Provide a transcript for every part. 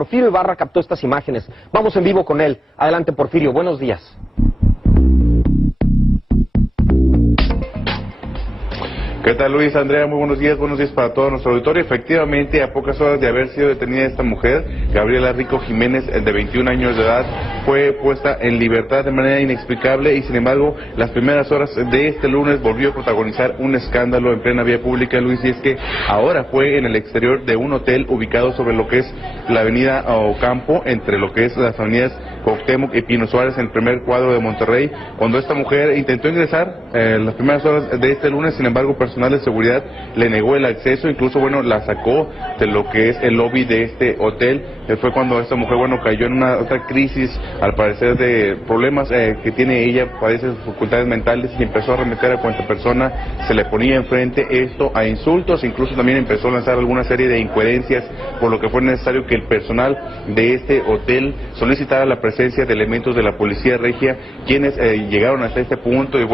Porfirio Ibarra captó estas imágenes. Vamos en vivo con él. Adelante, Porfirio, buenos días. ¿Qué tal, Luis? Andrea, muy buenos días para todo nuestro auditorio. Efectivamente, a pocas horas de haber sido detenida esta mujer, Gabriela Rico Jiménez, de 21 años de edad, fue puesta en libertad de manera inexplicable y, sin embargo, las primeras horas de este lunes volvió a protagonizar un escándalo en plena vía pública, Luis, y es que ahora fue en el exterior de un hotel ubicado sobre lo que es la avenida Ocampo, entre lo que es las avenidas Cuauhtémoc y Pino Suárez, en el primer cuadro de Monterrey, cuando esta mujer intentó ingresar las primeras horas de este lunes. Sin embargo, personal de seguridad le negó el acceso, incluso, la sacó de lo que es el lobby de este hotel. Fue cuando esta mujer, cayó en una otra crisis, al parecer de problemas que tiene ella, padece facultades mentales, y empezó a arremeter a cuanta persona se le ponía enfrente, esto a insultos, incluso también empezó a lanzar alguna serie de incoherencias, por lo que fue necesario que el personal de este hotel solicitara la presencia de elementos de la policía regia, quienes llegaron hasta este punto y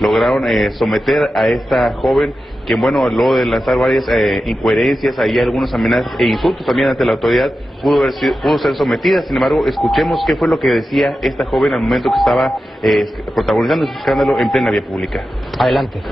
lograron someter a esta joven, quien luego de lanzar varias incoherencias, ahí algunas amenazas e insultos también ante la autoridad, pudo ser sometida. Sin embargo, escuchemos qué fue lo que decía esta joven al momento que estaba protagonizando este escándalo en plena vía pública. Adelante.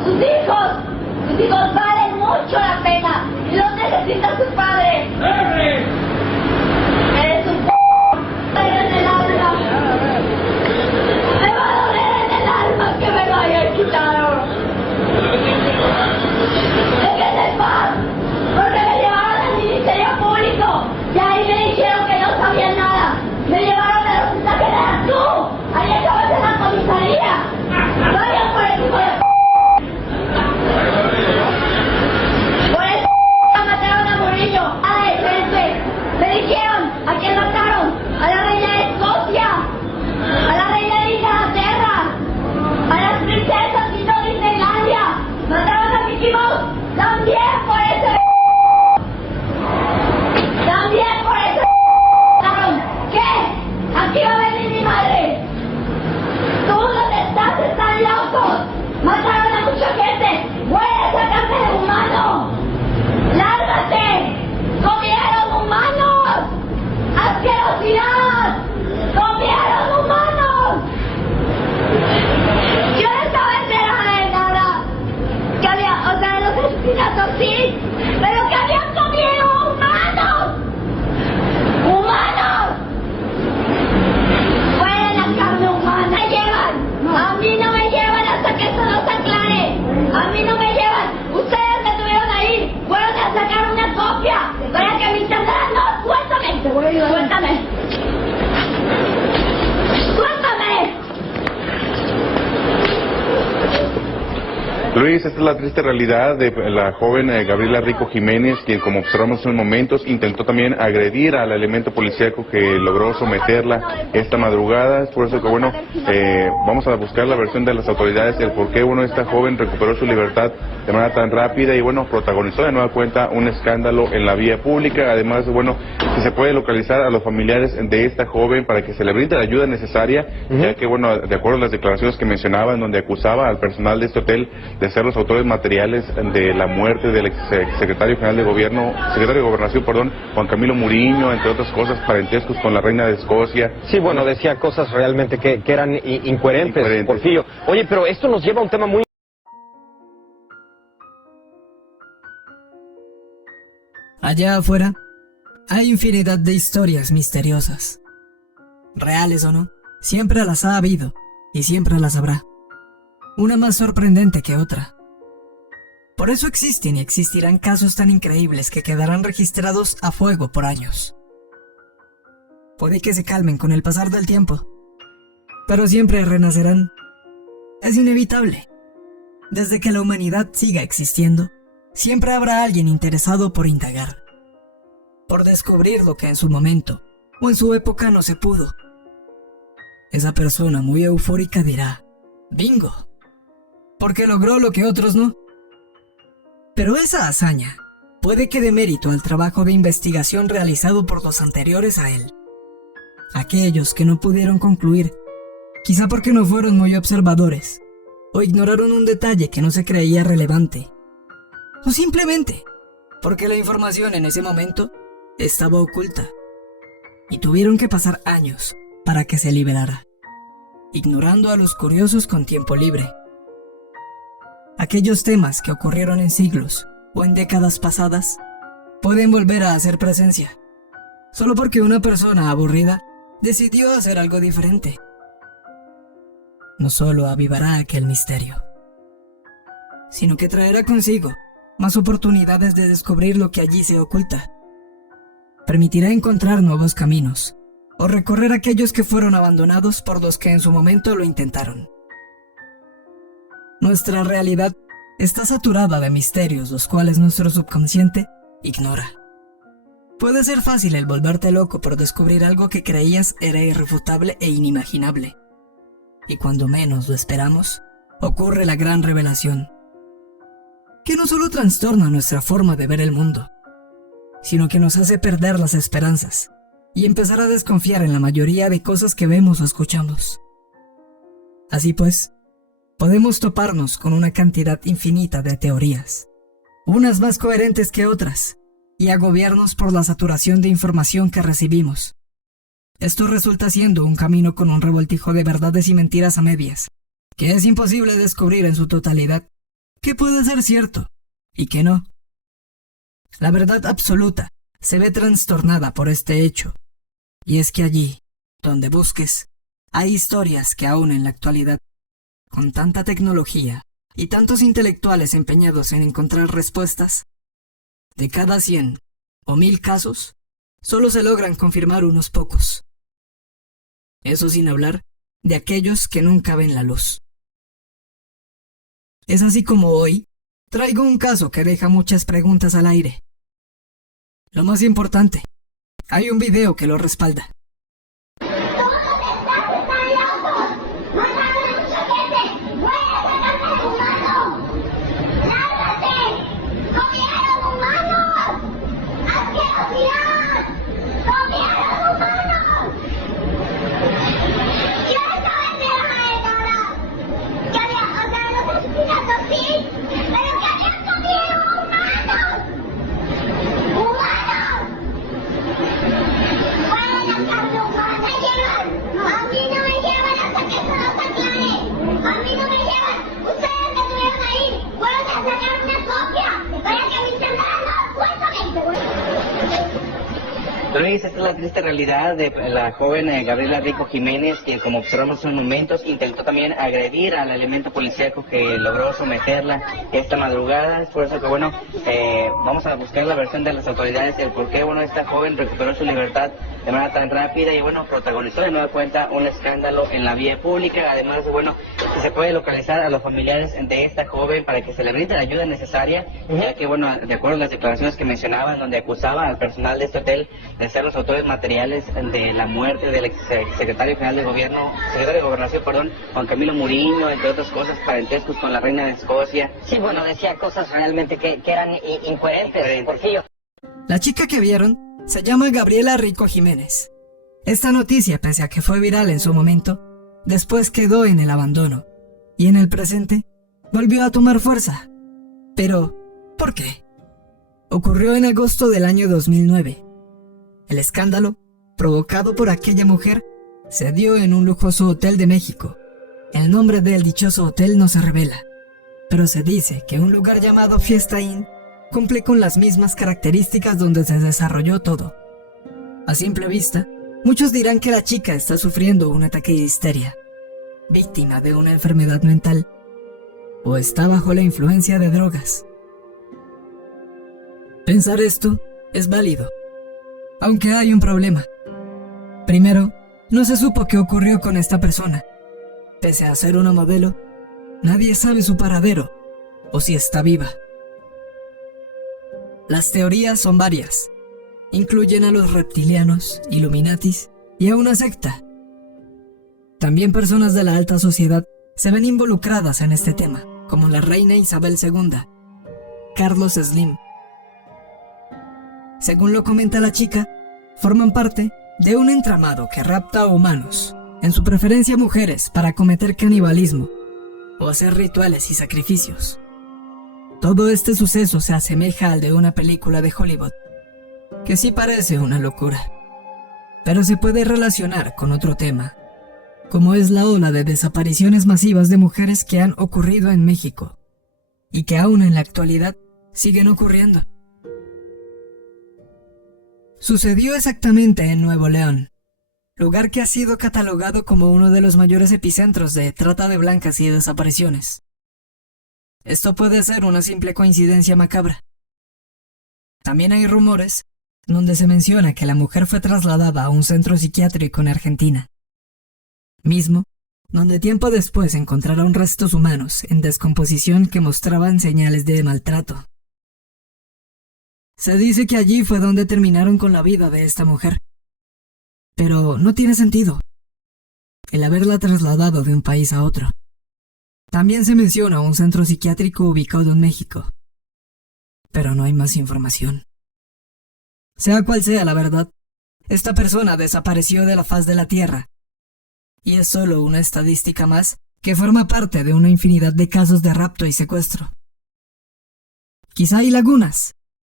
Sus hijos valen mucho la pena y los necesita su padre. Eres un en el alma. Me va a doler en el alma que me lo hayan quitado. Déjenme en paz, porque me llevaron al Ministerio Público y ahí me dijeron que no sabían nada. Me llevaron a los mensajeros tú. Ahí acabas en la comisaría. Vayan por el tipo de sí, pero que habían comido humanos. ¡Humanos! Fuera la carne humana. Me llevan. A mí no me llevan hasta que esto no se aclare. A mí no me llevan. Ustedes me tuvieron ahí. Fueron a sacar una copia para que me intentaran. No, suéltame. Te voy a ayudar. Suéltame. Luis, esta es la triste realidad de la joven Gabriela Rico Jiménez, quien, como observamos en unos momentos, intentó también agredir al elemento policíaco que logró someterla esta madrugada. Es por eso que, bueno, vamos a buscar la versión de las autoridades, el por qué, bueno, esta joven recuperó su libertad de manera tan rápida y, bueno, protagonizó de nueva cuenta un escándalo en la vía pública. Además, bueno, si se puede localizar a los familiares de esta joven para que se le brinde la ayuda necesaria, ya que, bueno, de acuerdo a las declaraciones que mencionaba, en donde acusaba al personal de este hotel de ser los autores materiales de la muerte del secretario general de gobierno, secretario de gobernación, perdón, Juan Camilo Muriño, entre otras cosas, parentescos con la reina de Escocia. Sí, bueno, decía cosas realmente que eran incoherentes, Porfirio. Oye, pero esto nos lleva a un tema muy... Allá afuera, hay infinidad de historias misteriosas. Reales o no, siempre las ha habido y siempre las habrá. Una más sorprendente que otra. Por eso existen y existirán casos tan increíbles que quedarán registrados a fuego por años. Puede que se calmen con el pasar del tiempo, pero siempre renacerán. Es inevitable. Desde que la humanidad siga existiendo, siempre habrá alguien interesado por indagar, por descubrir lo que en su momento o en su época no se pudo. Esa persona muy eufórica dirá, ¡bingo!, porque logró lo que otros no. Pero esa hazaña puede que dé mérito al trabajo de investigación realizado por los anteriores a él. Aquellos que no pudieron concluir, quizá porque no fueron muy observadores, o ignoraron un detalle que no se creía relevante, o simplemente porque la información en ese momento estaba oculta, y tuvieron que pasar años para que se liberara, ignorando a los curiosos con tiempo libre. Aquellos temas que ocurrieron en siglos o en décadas pasadas pueden volver a hacer presencia, solo porque una persona aburrida decidió hacer algo diferente. No solo avivará aquel misterio, sino que traerá consigo más oportunidades de descubrir lo que allí se oculta. Permitirá encontrar nuevos caminos, o recorrer aquellos que fueron abandonados por los que en su momento lo intentaron. Nuestra realidad está saturada de misterios los cuales nuestro subconsciente ignora. Puede ser fácil el volverte loco por descubrir algo que creías era irrefutable e inimaginable. Y cuando menos lo esperamos, ocurre la gran revelación, que no solo trastorna nuestra forma de ver el mundo, sino que nos hace perder las esperanzas y empezar a desconfiar en la mayoría de cosas que vemos o escuchamos. Así pues, podemos toparnos con una cantidad infinita de teorías, unas más coherentes que otras, y agobiarnos por la saturación de información que recibimos. Esto resulta siendo un camino con un revoltijo de verdades y mentiras a medias, que es imposible descubrir en su totalidad qué puede ser cierto y qué no. La verdad absoluta se ve trastornada por este hecho, y es que allí, donde busques, hay historias que aún en la actualidad, con tanta tecnología y tantos intelectuales empeñados en encontrar respuestas, de cada 100 o 1000 casos, solo se logran confirmar unos pocos. Eso sin hablar de aquellos que nunca ven la luz. Es así como hoy traigo un caso que deja muchas preguntas al aire. Lo más importante, hay un video que lo respalda. Luis, esta es la triste realidad de la joven Gabriela Rico Jiménez, quien, como observamos en momentos, intentó también agredir al elemento policíaco que logró someterla esta madrugada. Es por eso que, bueno, vamos a buscar la versión de las autoridades, el por qué, bueno, esta joven recuperó su libertad de manera tan rápida y bueno, protagonizó de nueva cuenta un escándalo en la vía pública. Además, bueno, se puede localizar a los familiares de esta joven para que se le brinde la ayuda necesaria, ya que bueno, de acuerdo a las declaraciones que mencionaban, donde acusaba al personal de este hotel de ser los autores materiales de la muerte del secretario general de gobierno, secretario de gobernación, perdón, Juan Camilo Muriño, entre otras cosas, parentescos con la reina de Escocia. Sí, bueno, decía cosas realmente que eran incoherentes, Porfirio. La chica que vieron se llama Gabriela Rico Jiménez. Esta noticia, pese a que fue viral en su momento, después quedó en el abandono y en el presente volvió a tomar fuerza. Pero, ¿por qué? Ocurrió en agosto del año 2009. El escándalo, provocado por aquella mujer, se dio en un lujoso hotel de México. El nombre del dichoso hotel no se revela, pero se dice que un lugar llamado Fiesta Inn cumple con las mismas características donde se desarrolló todo. A simple vista, muchos dirán que la chica está sufriendo un ataque de histeria, víctima de una enfermedad mental, o está bajo la influencia de drogas. Pensar esto es válido, aunque hay un problema. Primero, no se supo qué ocurrió con esta persona. Pese a ser una modelo, nadie sabe su paradero, o si está viva. Las teorías son varias. Incluyen a los reptilianos, Illuminatis y a una secta. También personas de la alta sociedad se ven involucradas en este tema, como la reina Isabel II, Carlos Slim. Según lo comenta la chica, forman parte de un entramado que rapta a humanos, en su preferencia mujeres, para cometer canibalismo o hacer rituales y sacrificios. Todo este suceso se asemeja al de una película de Hollywood, que sí parece una locura, pero se puede relacionar con otro tema, como es la ola de desapariciones masivas de mujeres que han ocurrido en México, y que aún en la actualidad siguen ocurriendo. Sucedió exactamente en Nuevo León, lugar que ha sido catalogado como uno de los mayores epicentros de trata de blancas y desapariciones. Esto puede ser una simple coincidencia macabra. También hay rumores donde se menciona que la mujer fue trasladada a un centro psiquiátrico en Argentina, mismo donde tiempo después encontraron restos humanos en descomposición que mostraban señales de maltrato. Se dice que allí fue donde terminaron con la vida de esta mujer. Pero no tiene sentido el haberla trasladado de un país a otro. También se menciona un centro psiquiátrico ubicado en México, pero no hay más información. Sea cual sea la verdad, esta persona desapareció de la faz de la Tierra, y es solo una estadística más que forma parte de una infinidad de casos de rapto y secuestro. Quizá hay lagunas,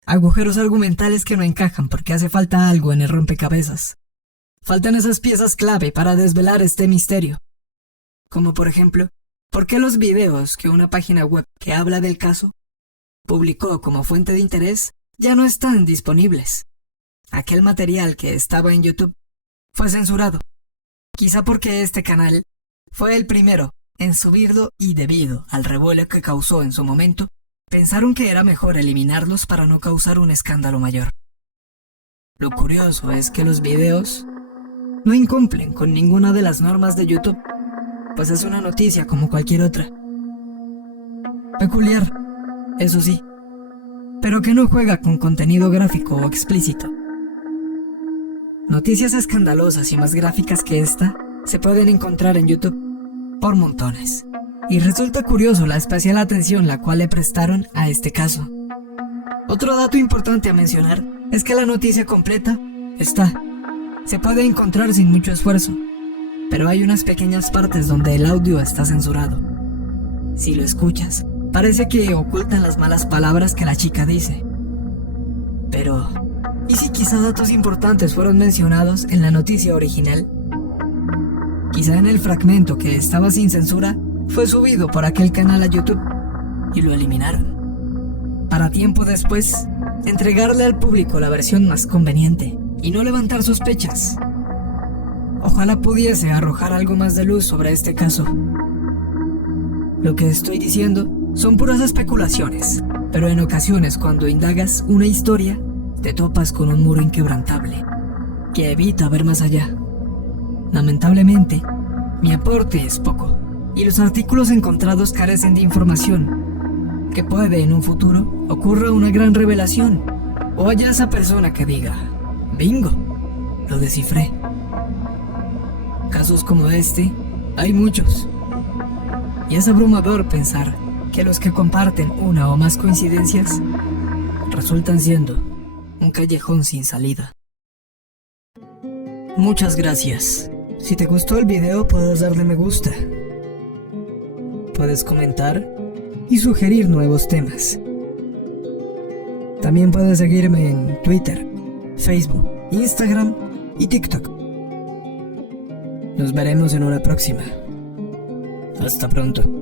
agujeros argumentales que no encajan porque hace falta algo en el rompecabezas. Faltan esas piezas clave para desvelar este misterio, como por ejemplo, ¿por qué los videos que una página web que habla del caso publicó como fuente de interés ya no están disponibles? Aquel material que estaba en YouTube fue censurado, quizá porque este canal fue el primero en subirlo y debido al revuelo que causó en su momento, pensaron que era mejor eliminarlos para no causar un escándalo mayor. Lo curioso es que los videos no incumplen con ninguna de las normas de YouTube, pues es una noticia como cualquier otra. Peculiar, eso sí, pero que no juega con contenido gráfico o explícito. Noticias escandalosas y más gráficas que esta se pueden encontrar en YouTube por montones, y resulta curioso la especial atención la cual le prestaron a este caso. Otro dato importante a mencionar es que la noticia completa se puede encontrar sin mucho esfuerzo, pero hay unas pequeñas partes donde el audio está censurado. Si lo escuchas, parece que ocultan las malas palabras que la chica dice. Pero, ¿y si quizá datos importantes fueron mencionados en la noticia original? Quizá en el fragmento que estaba sin censura fue subido por aquel canal a YouTube y lo eliminaron, para tiempo después entregarle al público la versión más conveniente y no levantar sospechas. Ojalá pudiese arrojar algo más de luz sobre este caso. Lo que estoy diciendo son puras especulaciones, pero en ocasiones cuando indagas una historia, te topas con un muro inquebrantable. que evita ver más allá. Lamentablemente, mi aporte es poco, y los artículos encontrados carecen de información, que puede en un futuro ocurra una gran revelación, o haya esa persona que diga, ¡bingo! Lo descifré. Casos como este, hay muchos. Y es abrumador pensar que los que comparten una o más coincidencias resultan siendo un callejón sin salida. Muchas gracias. Si te gustó el video, puedes darle me gusta. Puedes comentar y sugerir nuevos temas. También puedes seguirme en Twitter, Facebook, Instagram y TikTok. Nos veremos en una próxima. Hasta pronto.